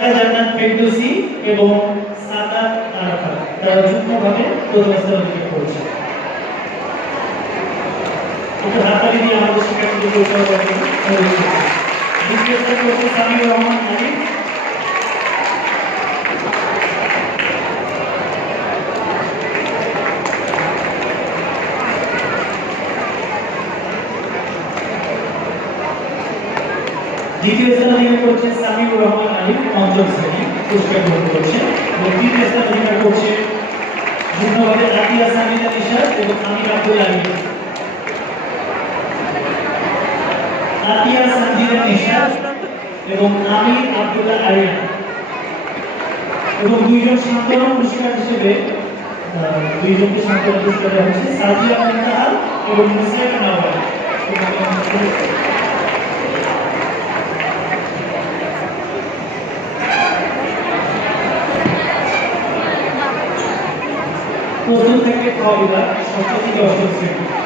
জান্নাত ফেরদৌসী এবং সাদাত আরাফাত তারা যুগ্মভাবে প্রথম স্থান অধিকার করেছে। একটু হাততালি দিয়ে আমাদের শিক্ষার্থীদের উৎসাহ করার জন্য অনুরোধ করছি। দ্বিতীয় স্থান করেছে সামিউর রহমান আলিফ। দ্বিতীয় স্থান অধিকার করছে সামিউর রহমান আলিফ, পঞ্চম শ্রেণী, পুরস্কার গ্রহণ করছে। এবং তৃতীয় স্থান অধিকার করছে যুগ্মভাবে আতিয়া সামিদা নিশাত এবং আমির আব্দুল আলিম। আতিয়া সামিদা নিশাত এবং আমির আব্দুল্লাহ আরিয়ান। এবং দুইজন সান্ত্বনা পুরস্কার হিসেবে দুইজনকে সান্ত্বনা পুরস্কার দেওয়া হচ্ছে, সাজিয়া মুনতাহার এবং মুসাইফ নাওয়াল। প্রথম থেকে খ বিভাগ, ষষ্ঠ থেকে অষ্টম শ্রেণী।